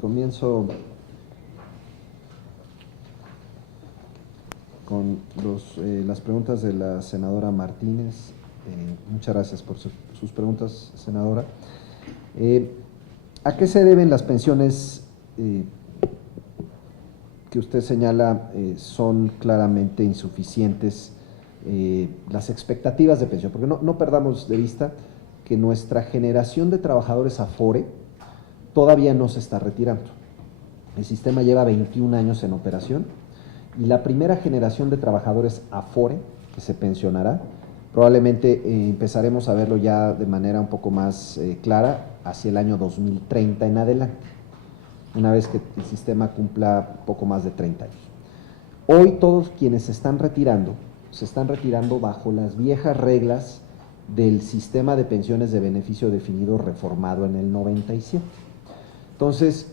Comienzo con las preguntas de la senadora Martínez. Muchas gracias por sus preguntas, senadora. ¿A qué se deben las pensiones que usted señala son claramente insuficientes? Las expectativas de pensión, porque no perdamos de vista que nuestra generación de trabajadores Afore todavía no se está retirando. El sistema lleva 21 años en operación y la primera generación de trabajadores Afore que se pensionará, probablemente empezaremos a verlo ya de manera un poco más clara hacia el año 2030 en adelante, una vez que el sistema cumpla poco más de 30 años. Hoy todos quienes se están retirando bajo las viejas reglas del sistema de pensiones de beneficio definido reformado en el 97. Entonces,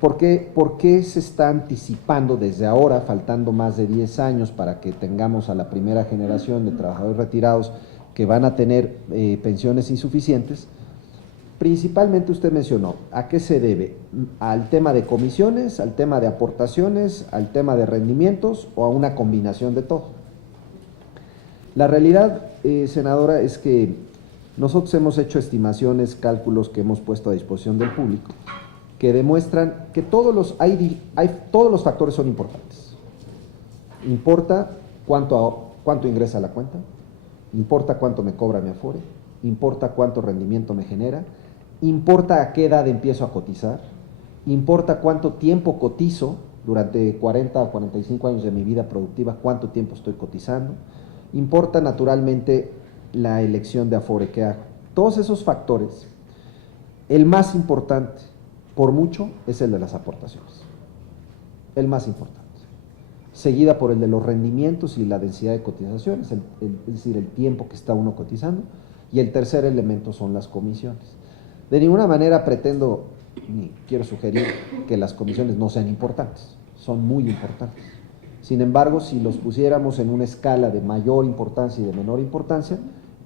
¿por qué se está anticipando desde ahora, faltando más de 10 años para que tengamos a la primera generación de trabajadores retirados que van a tener pensiones insuficientes? Principalmente usted mencionó, ¿a qué se debe? ¿Al tema de comisiones, al tema de aportaciones, al tema de rendimientos o a una combinación de todo? La realidad, senadora, es que nosotros hemos hecho estimaciones, cálculos que hemos puesto a disposición del público, que demuestran que todos los factores son importantes. Importa cuánto ingresa a la cuenta, importa cuánto me cobra mi Afore, importa cuánto rendimiento me genera, importa a qué edad empiezo a cotizar, importa cuánto tiempo cotizo durante 40 o 45 años de mi vida productiva, cuánto tiempo estoy cotizando, importa naturalmente la elección de Afore que hago. Todos esos factores, el más importante, por mucho, es el de las aportaciones, el más importante, seguida por el de los rendimientos y la densidad de cotizaciones, es decir, el tiempo que está uno cotizando, y el tercer elemento son las comisiones. De ninguna manera pretendo ni quiero sugerir que las comisiones no sean importantes, son muy importantes. Sin embargo, si los pusiéramos en una escala de mayor importancia y de menor importancia,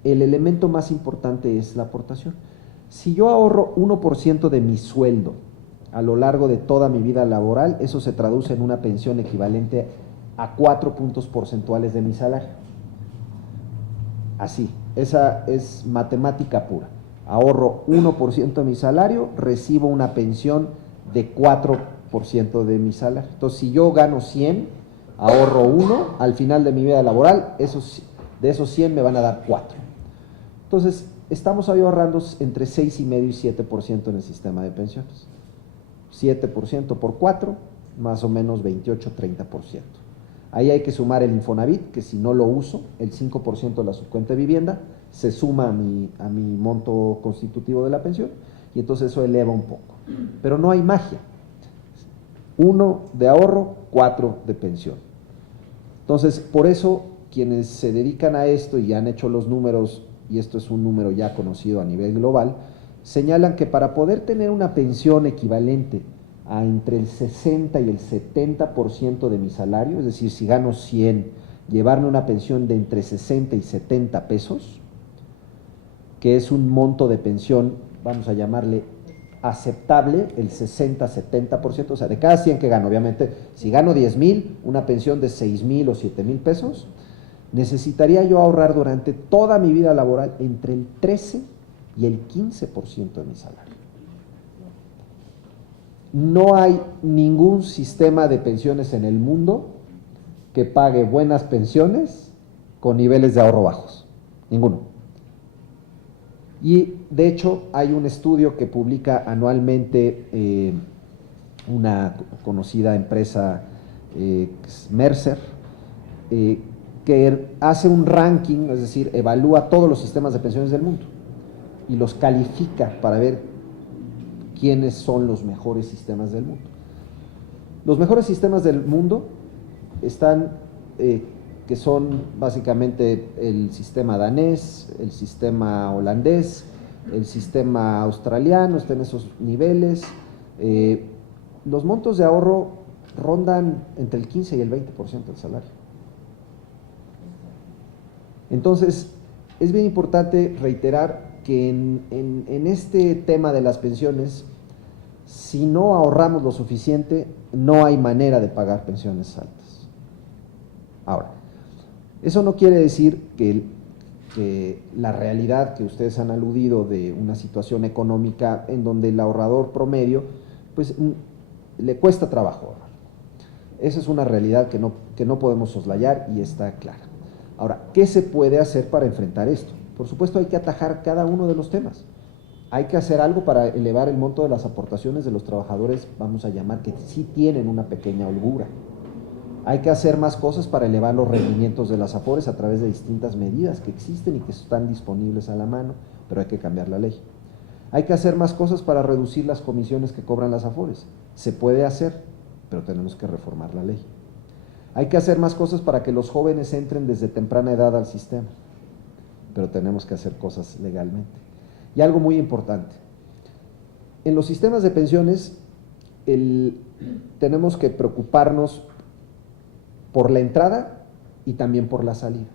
el elemento más importante es la aportación. Si yo ahorro 1% de mi sueldo a lo largo de toda mi vida laboral, eso se traduce en una pensión equivalente a 4 puntos porcentuales de mi salario. Así, esa es matemática pura. Ahorro 1% de mi salario, recibo una pensión de 4% de mi salario. Entonces, si yo gano 100, ahorro 1, al final de mi vida laboral, de esos 100 me van a dar 4. Entonces, estamos ahorrando entre 6,5 y 7% en el sistema de pensiones. 7% por 4, más o menos 28-30%. Ahí hay que sumar el Infonavit, que si no lo uso, el 5% de la subcuenta de vivienda, se suma a mi monto constitutivo de la pensión, y entonces eso eleva un poco. Pero no hay magia. 1 de ahorro, 4 de pensión. Entonces, por eso, quienes se dedican a esto y han hecho los números, y esto es un número ya conocido a nivel global, señalan que para poder tener una pensión equivalente a entre el 60 y el 70% de mi salario, es decir, si gano 100, llevarme una pensión de entre 60 y 70 pesos, que es un monto de pensión, vamos a llamarle aceptable, el 60-70%, o sea, de cada 100 que gano, obviamente, si gano 10,000, una pensión de 6,000 o 7,000 pesos, necesitaría yo ahorrar durante toda mi vida laboral entre el 13 y el 15% de mi salario. No hay ningún sistema de pensiones en el mundo que pague buenas pensiones con niveles de ahorro bajos. Ninguno. Y de hecho hay un estudio que publica anualmente una conocida empresa, Mercer, que hace un ranking, es decir, evalúa todos los sistemas de pensiones del mundo y los califica para ver quiénes son los mejores sistemas del mundo. Los mejores sistemas del mundo están, que son básicamente el sistema danés, el sistema holandés, el sistema australiano, está en esos niveles. Los montos de ahorro rondan entre el 15 y el 20% del salario. Entonces, es bien importante reiterar que en este tema de las pensiones, si no ahorramos lo suficiente, no hay manera de pagar pensiones altas. Ahora, eso no quiere decir que la realidad que ustedes han aludido de una situación económica en donde el ahorrador promedio, pues le cuesta trabajo ahorrar. Esa es una realidad que no podemos soslayar y está clara. Ahora, ¿qué se puede hacer para enfrentar esto? Por supuesto, hay que atajar cada uno de los temas. Hay que hacer algo para elevar el monto de las aportaciones de los trabajadores, vamos a llamar, que sí tienen una pequeña holgura. Hay que hacer más cosas para elevar los rendimientos de las AFORES a través de distintas medidas que existen y que están disponibles a la mano, pero hay que cambiar la ley. Hay que hacer más cosas para reducir las comisiones que cobran las AFORES. Se puede hacer, pero tenemos que reformar la ley. Hay que hacer más cosas para que los jóvenes entren desde temprana edad al sistema, pero tenemos que hacer cosas legalmente. Y algo muy importante, en los sistemas de pensiones tenemos que preocuparnos por la entrada y también por la salida.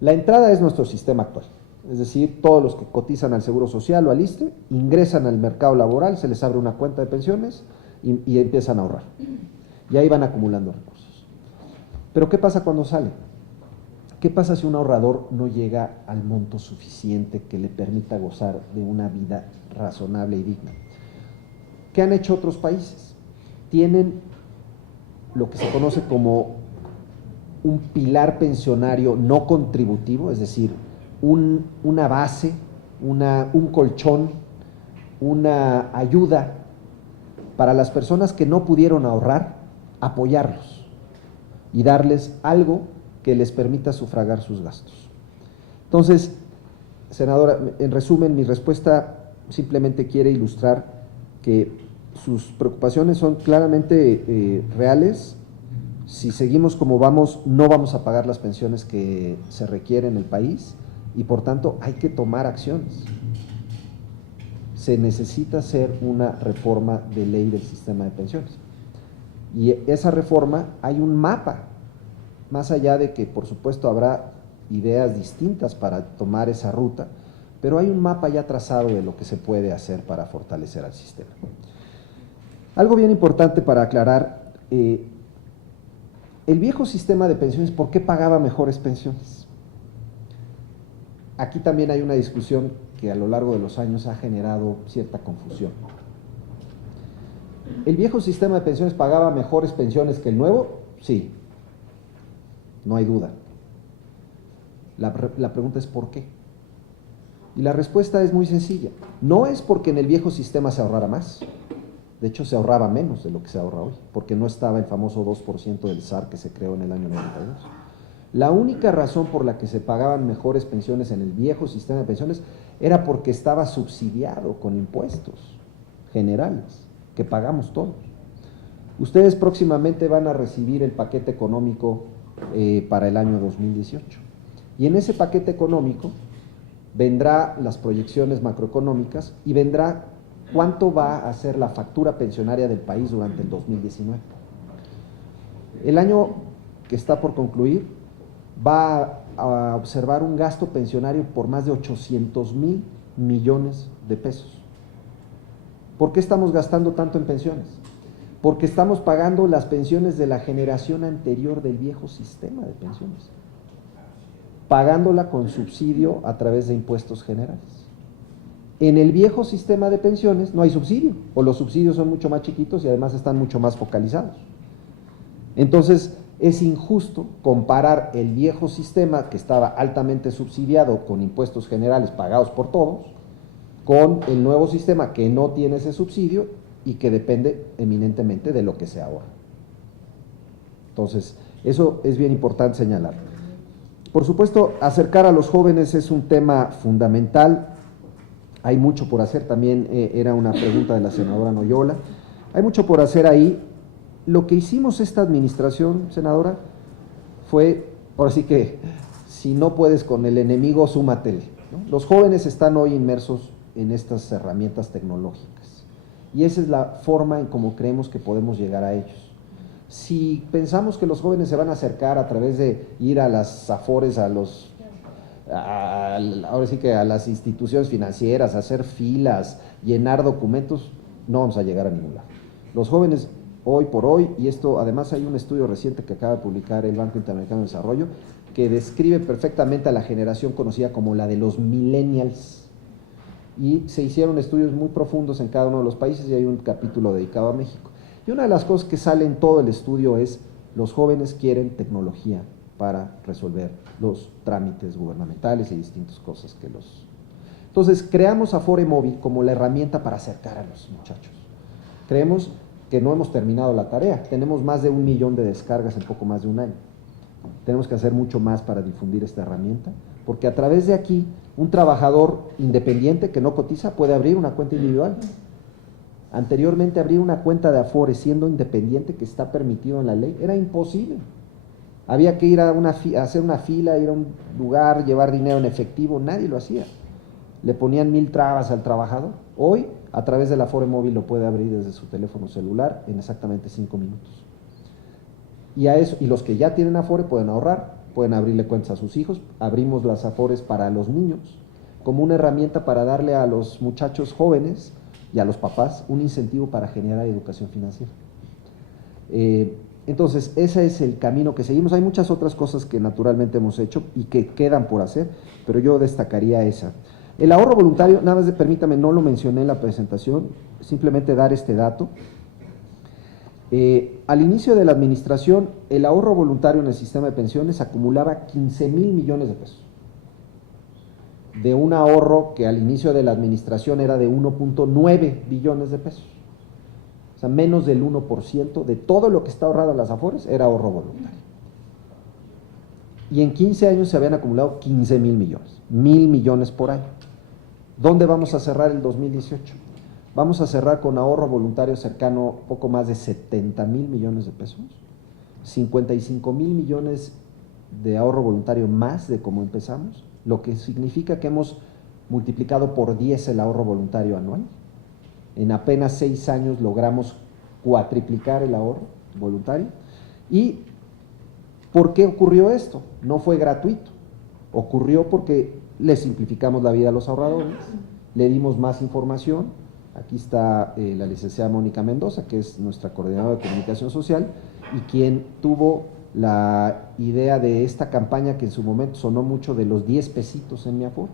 La entrada es nuestro sistema actual, es decir, todos los que cotizan al Seguro Social o al ISSSTE ingresan al mercado laboral, se les abre una cuenta de pensiones y empiezan a ahorrar. Y ahí van acumulando recursos. Pero ¿qué pasa cuando salen? ¿Qué pasa si un ahorrador no llega al monto suficiente que le permita gozar de una vida razonable y digna? ¿Qué han hecho otros países? Tienen lo que se conoce como un pilar pensionario no contributivo, es decir, una base, un colchón, una ayuda para las personas que no pudieron ahorrar, apoyarlos y darles algo que les permita sufragar sus gastos. Entonces, senadora, en resumen, mi respuesta simplemente quiere ilustrar que sus preocupaciones son claramente reales. Si seguimos como vamos, no vamos a pagar las pensiones que se requieren en el país y por tanto hay que tomar acciones. Se necesita hacer una reforma de ley del sistema de pensiones. Y esa reforma, hay un mapa, más allá de que por supuesto habrá ideas distintas para tomar esa ruta, pero hay un mapa ya trazado de lo que se puede hacer para fortalecer al sistema. Algo bien importante para aclarar, el viejo sistema de pensiones, ¿por qué pagaba mejores pensiones? Aquí también hay una discusión que a lo largo de los años ha generado cierta confusión. ¿El viejo sistema de pensiones pagaba mejores pensiones que el nuevo? Sí, no hay duda. La pregunta es ¿por qué? Y la respuesta es muy sencilla. No es porque en el viejo sistema se ahorrara más. De hecho, se ahorraba menos de lo que se ahorra hoy, porque no estaba el famoso 2% del SAR que se creó en el año 92. La única razón por la que se pagaban mejores pensiones en el viejo sistema de pensiones era porque estaba subsidiado con impuestos generales, que pagamos todos. Ustedes próximamente van a recibir el paquete económico para el año 2018. Y en ese paquete económico vendrá las proyecciones macroeconómicas y vendrá cuánto va a ser la factura pensionaria del país durante el 2019. El año que está por concluir va a observar un gasto pensionario por más de 800,000 millones de pesos. ¿Por qué estamos gastando tanto en pensiones? Porque estamos pagando las pensiones de la generación anterior del viejo sistema de pensiones, pagándola con subsidio a través de impuestos generales. En el viejo sistema de pensiones no hay subsidio, o los subsidios son mucho más chiquitos y además están mucho más focalizados. Entonces, es injusto comparar el viejo sistema que estaba altamente subsidiado con impuestos generales pagados por todos, con el nuevo sistema que no tiene ese subsidio y que depende eminentemente de lo que se ahorra. Entonces, eso es bien importante señalar. Por supuesto, acercar a los jóvenes es un tema fundamental. Hay mucho por hacer, también era una pregunta de la senadora Noyola. Hay mucho por hacer ahí. Lo que hicimos esta administración, senadora, fue, ahora sí que, si no puedes con el enemigo, súmatele, ¿no? Los jóvenes están hoy inmersos en estas herramientas tecnológicas y esa es la forma en cómo creemos que podemos llegar a ellos. Si pensamos que los jóvenes se van a acercar a través de ir a las AFORES, a los ahora sí que a las instituciones financieras, hacer filas, llenar documentos, no vamos a llegar a ningún lado. Los jóvenes hoy por hoy, y esto además hay un estudio reciente que acaba de publicar el Banco Interamericano de Desarrollo, que describe perfectamente a la generación conocida como la de los millennials, y se hicieron estudios muy profundos en cada uno de los países y hay un capítulo dedicado a México. Y una de las cosas que sale en todo el estudio es: los jóvenes quieren tecnología para resolver los trámites gubernamentales y distintas cosas que los... Entonces, creamos Afore Móvil como la herramienta para acercar a los muchachos. Creemos que no hemos terminado la tarea, tenemos más de 1 millón de descargas en poco más de un año. Tenemos que hacer mucho más para difundir esta herramienta, porque a través de aquí, un trabajador independiente que no cotiza puede abrir una cuenta individual. Anteriormente, abrir una cuenta de Afore siendo independiente, que está permitido en la ley, era imposible. Había que ir a hacer una fila, ir a un lugar, llevar dinero en efectivo, nadie lo hacía. Le ponían 1000 trabas al trabajador. Hoy, a través del Afore Móvil, lo puede abrir desde su teléfono celular en exactamente 5 minutos. Y a eso, y los que ya tienen Afore pueden ahorrar, pueden abrirle cuentas a sus hijos. Abrimos las Afores para los niños, como una herramienta para darle a los muchachos jóvenes y a los papás un incentivo para generar educación financiera. Entonces, ese es el camino que seguimos. Hay muchas otras cosas que naturalmente hemos hecho y que quedan por hacer, pero yo destacaría esa. El ahorro voluntario, nada más permítame, no lo mencioné en la presentación, simplemente dar este dato. Al inicio de la administración, el ahorro voluntario en el sistema de pensiones acumulaba 15,000 millones de pesos. De un ahorro que al inicio de la administración era de 1.9 billones de pesos. O sea, menos del 1% de todo lo que está ahorrado en las Afores era ahorro voluntario. Y en 15 años se habían acumulado 15,000 millones, 1,000 millones por año. ¿Dónde vamos a cerrar el 2018? Vamos a cerrar con ahorro voluntario cercano poco más de 70,000 millones de pesos, 55,000 millones de ahorro voluntario más de como empezamos, lo que significa que hemos multiplicado por 10 el ahorro voluntario anual. En apenas 6 años logramos cuatriplicar el ahorro voluntario. ¿Y por qué ocurrió esto? No fue gratuito, ocurrió porque le simplificamos la vida a los ahorradores, le dimos más información. Aquí está la licenciada Mónica Mendoza, que es nuestra coordinadora de comunicación social y quien tuvo la idea de esta campaña que en su momento sonó mucho, de los 10 pesitos en mi Afore.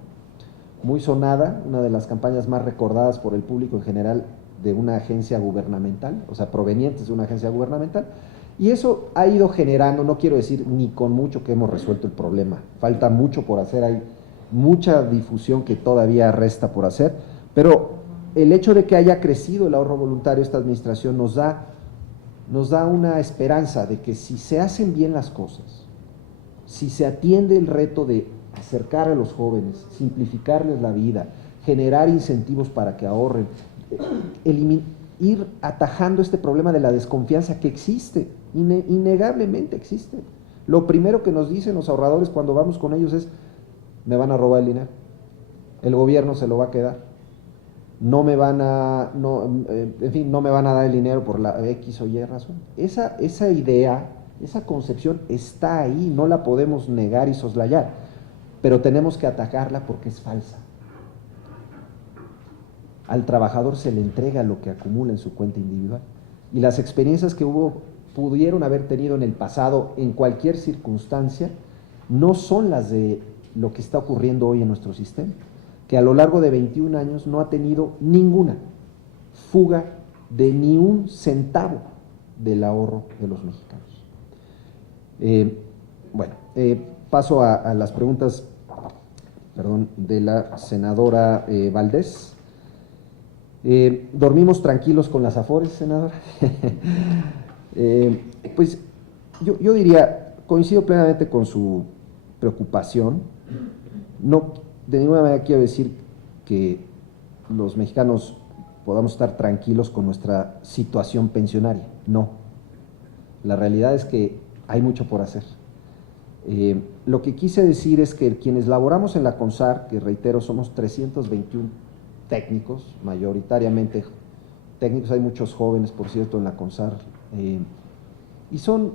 Muy sonada, una de las campañas más recordadas por el público en general de una agencia gubernamental, o sea, provenientes de una agencia gubernamental, y eso ha ido generando, no quiero decir ni con mucho que hemos resuelto el problema, falta mucho por hacer, hay mucha difusión que todavía resta por hacer, pero el hecho de que haya crecido el ahorro voluntario, esta administración nos da una esperanza de que si se hacen bien las cosas, si se atiende el reto de acercar a los jóvenes, simplificarles la vida, generar incentivos para que ahorren, ir atajando este problema de la desconfianza que existe, innegablemente existe. Lo primero que nos dicen los ahorradores cuando vamos con ellos es: me van a robar el dinero, el gobierno se lo va a quedar, no me van a, en fin, no me van a dar el dinero por la X o Y razón. Esa idea, esa concepción está ahí, no la podemos negar y soslayar, pero tenemos que atacarla porque es falsa. Al trabajador se le entrega lo que acumula en su cuenta individual, y las experiencias que pudieron haber tenido en el pasado en cualquier circunstancia no son las de lo que está ocurriendo hoy en nuestro sistema, que a lo largo de 21 años no ha tenido ninguna fuga de ni un centavo del ahorro de los mexicanos. Paso a las preguntas, de la senadora Valdés. ¿Dormimos tranquilos con las Afores, senadora? Pues yo diría, coincido plenamente con su preocupación. No, de ninguna manera quiero decir que los mexicanos podamos estar tranquilos con nuestra situación pensionaria, no. La realidad es que hay mucho por hacer. Lo que quise decir es que quienes laboramos en la CONSAR, que reitero, somos 321 técnicos, mayoritariamente técnicos, hay muchos jóvenes, por cierto, en la CONSAR, y son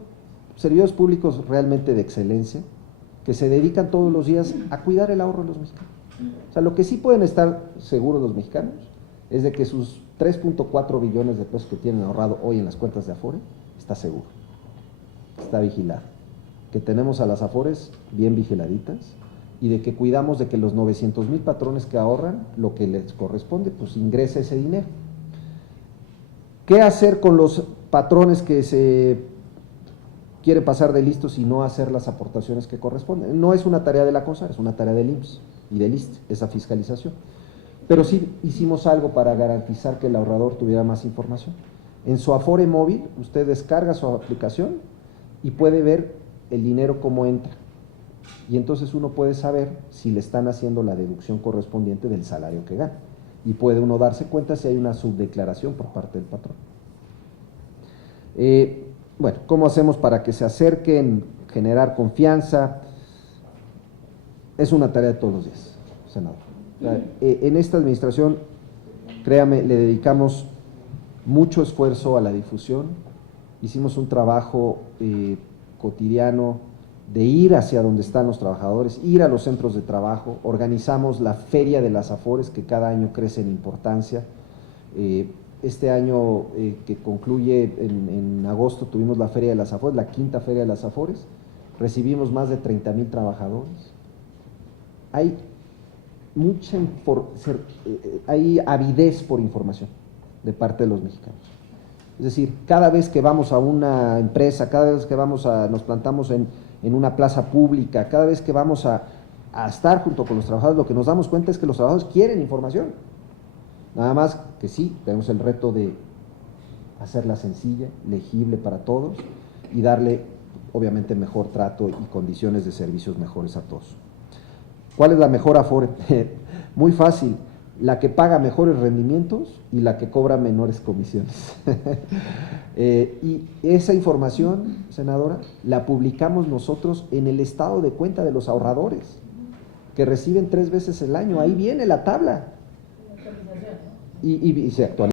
servidores públicos realmente de excelencia, que se dedican todos los días a cuidar el ahorro de los mexicanos. O sea, lo que sí pueden estar seguros los mexicanos es de que sus 3.4 billones de pesos que tienen ahorrado hoy en las cuentas de Afore está seguro, está vigilado, que tenemos a las Afores bien vigiladitas y de que cuidamos de que los 900,000 patrones que ahorran, lo que les corresponde, pues ingrese ese dinero. ¿Qué hacer con los patrones que se quieren pasar de listos y no hacer las aportaciones que corresponden? No es una tarea de la CONSAR, es una tarea del IMSS y del ISSSTE, esa fiscalización. Pero sí hicimos algo para garantizar que el ahorrador tuviera más información. En su Afore móvil, usted descarga su aplicación y puede ver el dinero cómo entra. Y entonces uno puede saber si le están haciendo la deducción correspondiente del salario que gana. Y puede uno darse cuenta si hay una subdeclaración por parte del patrón. Bueno, ¿cómo hacemos para que se acerquen, generar confianza? Es una tarea de todos los días, senador. En esta administración, créame, le dedicamos mucho esfuerzo a la difusión. Hicimos un trabajo cotidiano de ir hacia donde están los trabajadores, ir a los centros de trabajo. Organizamos la Feria de las Afores, que cada año crece en importancia. Este año que concluye en agosto tuvimos la Feria de las Afores, la quinta Feria de las Afores. Recibimos más de 30,000 trabajadores. Hay hay avidez por información de parte de los mexicanos. Es decir, cada vez que vamos a una empresa, cada vez que nos plantamos en una plaza pública, cada vez que vamos a estar junto con los trabajadores, lo que nos damos cuenta es que los trabajadores quieren información. Nada más que sí, tenemos el reto de hacerla sencilla, legible para todos y darle, obviamente, mejor trato y condiciones de servicios mejores a todos. ¿Cuál es la mejor Afore? Muy fácil, la que paga mejores rendimientos y la que cobra menores comisiones. Y esa información, senadora, la publicamos nosotros en el estado de cuenta de los ahorradores, que reciben 3 veces el año. Ahí viene la tabla. Y se actualiza.